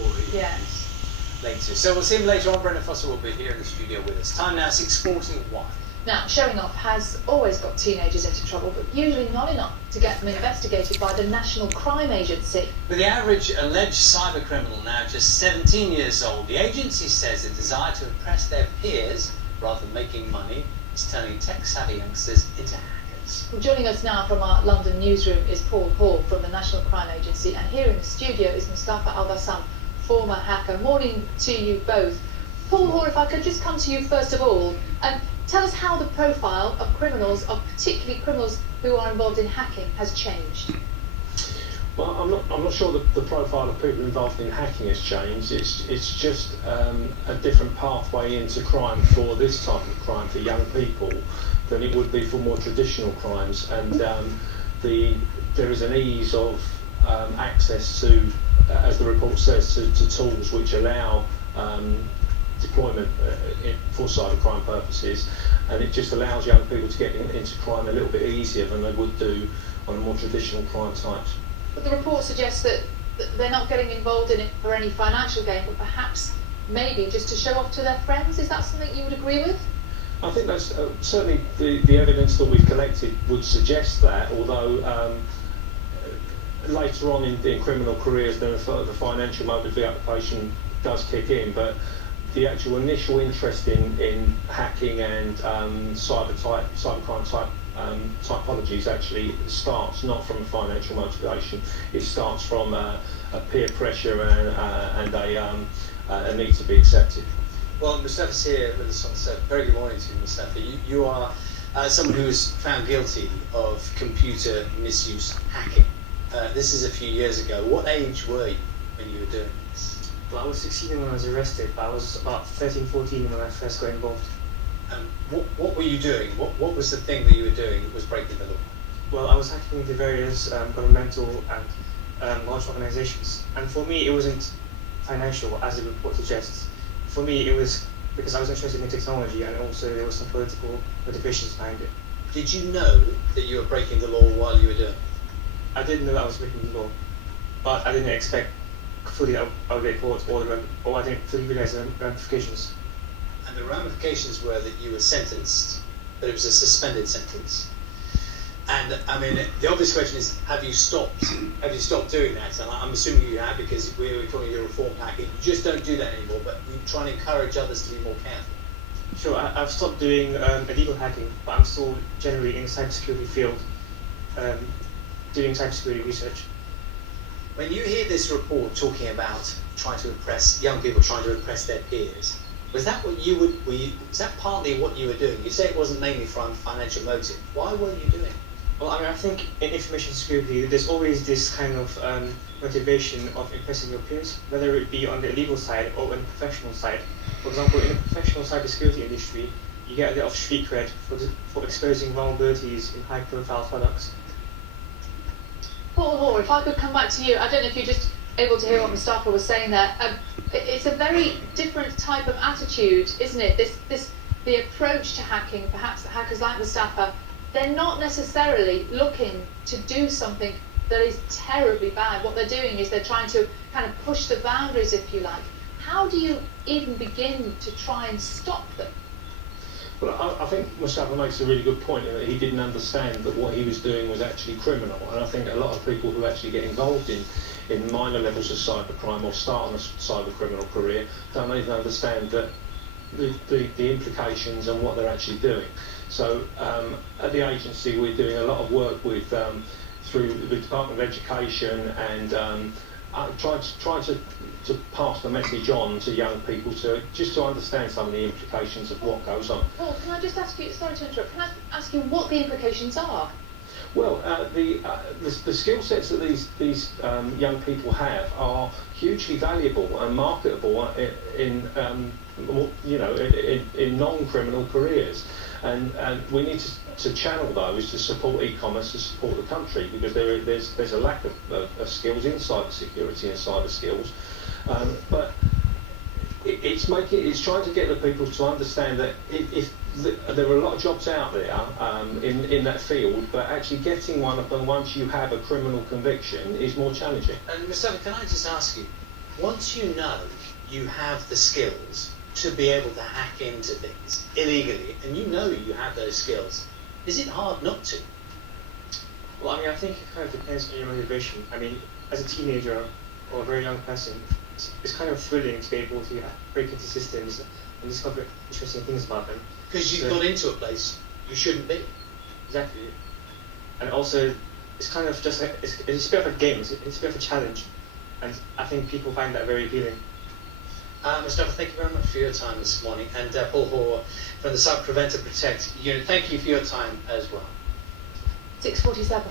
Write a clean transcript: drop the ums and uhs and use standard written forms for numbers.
or he is later. So we'll see him later on. Brendan Foster will be here in the studio with us. Time now, 6:41. Now, showing off has always got teenagers into trouble, but usually not enough to get them investigated by the National Crime Agency. With the average alleged cybercriminal now just 17 years old, the agency says the desire to impress their peers rather than making money is turning tech-savvy youngsters into hackers. Well, joining us now from our London newsroom is Paul Hall from the National Crime Agency, and here in the studio is Mustafa Al-Bassam, former hacker. Morning to you both. Paul Hall, if I could just come to you first of all, tell us how the profile of criminals, of particularly criminals who are involved in hacking, has changed. Well, I'm not sure the profile of people involved in hacking has changed. It's just a different pathway into crime for this type of crime for young people than it would be for more traditional crimes. And there is an ease of access to, as the report says, to tools which allow deployment for cybercrime purposes, and it just allows young people to get into crime a little bit easier than they would do on more traditional crime types. But the report suggests that they're not getting involved in it for any financial gain, but perhaps maybe just to show off to their friends. Is that something you would agree with? I think that's certainly the evidence that we've collected would suggest that, although later on in criminal careers the financial motivation does kick in, but the actual initial interest in hacking and cybercrime type typologies actually starts not from a financial motivation. It starts from a peer pressure and a need to be accepted. Well, Mustafa's here with us on set. Very good morning to you, Mustafa. You are someone who was found guilty of computer misuse hacking. This is a few years ago. What age were you when you were doing this? Well, I was 16 when I was arrested, but I was about 13, 14 when I first got involved. What were you doing? What was the thing that you were doing that was breaking the law? Well, I was hacking into various governmental and large organizations. And for me, it wasn't financial, as the report suggests. For me, it was because I was interested in technology, and also there was some political motivations behind it. Did you know that you were breaking the law while you were doing it? I didn't know that I was breaking the law, but I didn't expect fully I would get caught, or I didn't fully realize the ramifications. And the ramifications were that you were sentenced, but it was a suspended sentence. And I mean, the obvious question is, have you stopped doing that? And I'm assuming you have, because we were calling you a reform package. You just don't do that anymore, but you try and encourage others to be more careful. Sure, I've stopped doing illegal hacking, but I'm still generally in the cybersecurity field, doing cybersecurity research. When you hear this report talking about trying to impress young people, trying to impress their peers, was that what you would? Was that partly what you were doing? You say it wasn't mainly from financial motive. Why were you doing it? Well, I mean, I think in information security, there's always this kind of motivation of impressing your peers, whether it be on the illegal side or on the professional side. For example, in the professional cybersecurity industry, you get a bit of street cred for exposing vulnerabilities in high-profile products. Paul Hall, if I could come back to you, I don't know if you're just able to hear what Mustafa was saying there. It's a very different type of attitude, isn't it? The approach to hacking, perhaps hackers like Mustafa, they're not necessarily looking to do something that is terribly bad. What they're doing is they're trying to kind of push the boundaries, if you like. How do you even begin to try and stop them? Well, I think Mustafa makes a really good point in that he didn't understand that what he was doing was actually criminal, and I think a lot of people who actually get involved in minor levels of cybercrime or start on a cyber criminal career don't even understand that the implications and what they're actually doing. So at the agency we're doing a lot of work with through the Department of Education and trying to pass the message on to young people to understand some of the implications of what goes on. Paul, can I just ask you, sorry to interrupt, can I ask you what the implications are? Well, the skill sets that these young people have are hugely valuable and marketable in non-criminal careers, and we need to channel those to support e-commerce, to support the country, because there's a lack of skills in cyber security and cyber skills, but it's trying to get the people to understand that if there are a lot of jobs out there in that field, but actually getting one of them once you have a criminal conviction is more challenging. And Mustafa, can I just ask you, once you know you have the skills to be able to hack into things illegally, and you know you have those skills, is it hard not to? Well, I mean, I think it kind of depends on your motivation. I mean, as a teenager or a very young person, it's kind of thrilling to be able to break into systems and discover interesting things about them. Because you've got into a place you shouldn't be. Exactly. And also, it's kind of just it's a bit of a game, it's a bit of a challenge. And I think people find that very appealing. Mustafa, thank you very much for your time this morning. And Paul Hoare from the Cyber Prevent and Protect unit, thank you for your time as well. 6:47.